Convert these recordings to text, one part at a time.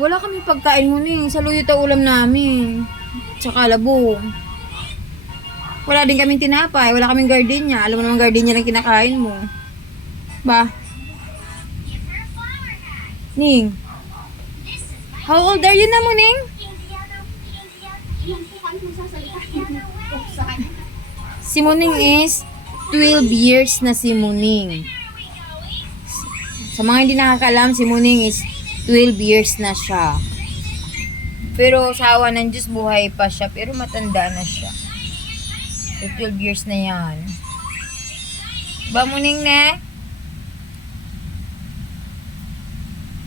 Wala kami pagkain mo ning. Saluyot ang ulam namin. Tsaka labo. Wala din kaming tinapay. Wala kaming gardenia. Alam mo naman gardenia lang kinakain mo. Ba? Ning. How old are you na mo, Ning? Si Muning is 12 years na si Muning. Sa mga hindi nakakalam, si Muning is 12 years na siya. Pero sa awa ng Diyos, buhay pa siya. Pero matanda na siya. So, 12 years na yan. Ba, Muning ne?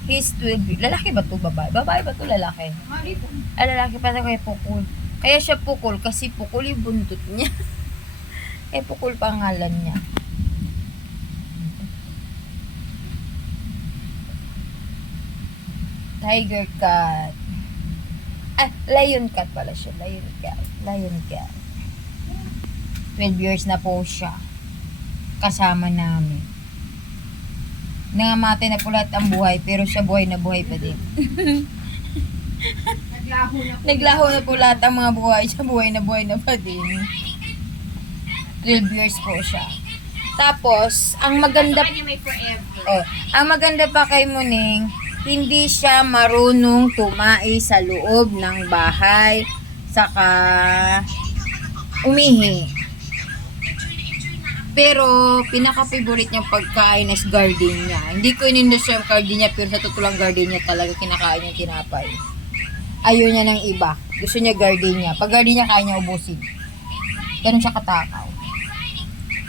He's 12 years. Lalaki ba to babae? Babae ba to lalaki? Ah, lalaki pa na kay Pukul. Kaya siya Pukul kasi Pukul yung buntot niya. Eh, Pukul pangalan niya. Tiger cat. Ah, lion cat pala siya. Lion cat. Lion cat. 12 years na po siya. Kasama namin. Nangamatay na po lahat ang buhay, pero siya buhay na pa din. Naglaho na po lahat ang mga buhay. Siya buhay na pa din. 12 years po siya. Tapos, ang maganda... ang maganda pa kay Muning, hindi siya marunong tumai sa loob ng bahay, saka umihi. Pero, pinaka-favorite niyang pagkain is gardenia. Hindi ko inindos yung gardenia, pero sa totoo lang gardenia talaga kinakain niya tinapay. Ayaw niya ng iba. Gusto niya gardenia. Pag gardenia, kaya niya ubusin. Ganun siya katakaw.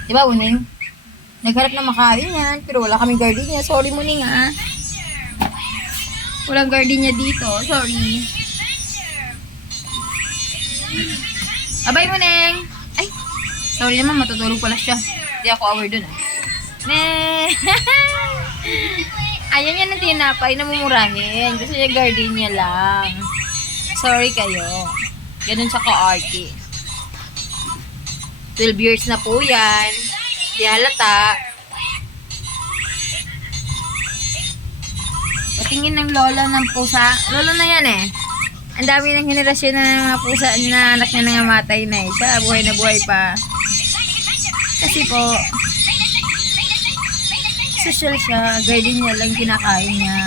Diba, Muning? Nagharap na makain yan, pero wala kaming gardenia. Sorry, Muning, ah. Walang gardenia dito. Sorry. Abay, Muning! Ay! Sorry naman, matutulog pala siya. Hindi ako aware dun, ah. Ayaw niya ng tinapay, namumurahin. Gusto niya gardenia lang. Sorry kayo. Ganun siya ka-arty. 12 years na po yan. Di halata. Patingin ng lola ng pusa. Lola na yan eh. Ang dami ng henerasyon na mga pusa na anak niya nangamatay na eh. Siya buhay na buhay pa. Kasi po, social siya. Gardenia lang kinakain niya.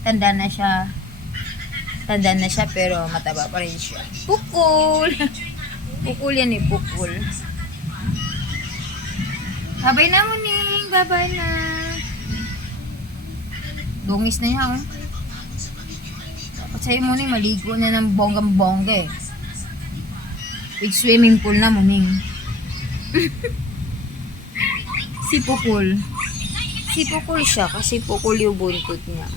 Tanda na siya. Tanda na siya pero mataba pa rin siya. Pukul! Pukul yan eh, pukul. Babay na, Muning. Babay na. Dungis na yan, oh. Dapat sa'yo, Muning, maligo na ng bonggang-bongga eh. With swimming pool na, Muning. Si Pukul. Si Pukul siya kasi Pukul yung buntot niya.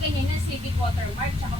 Ganyan na, civic watermark, tsaka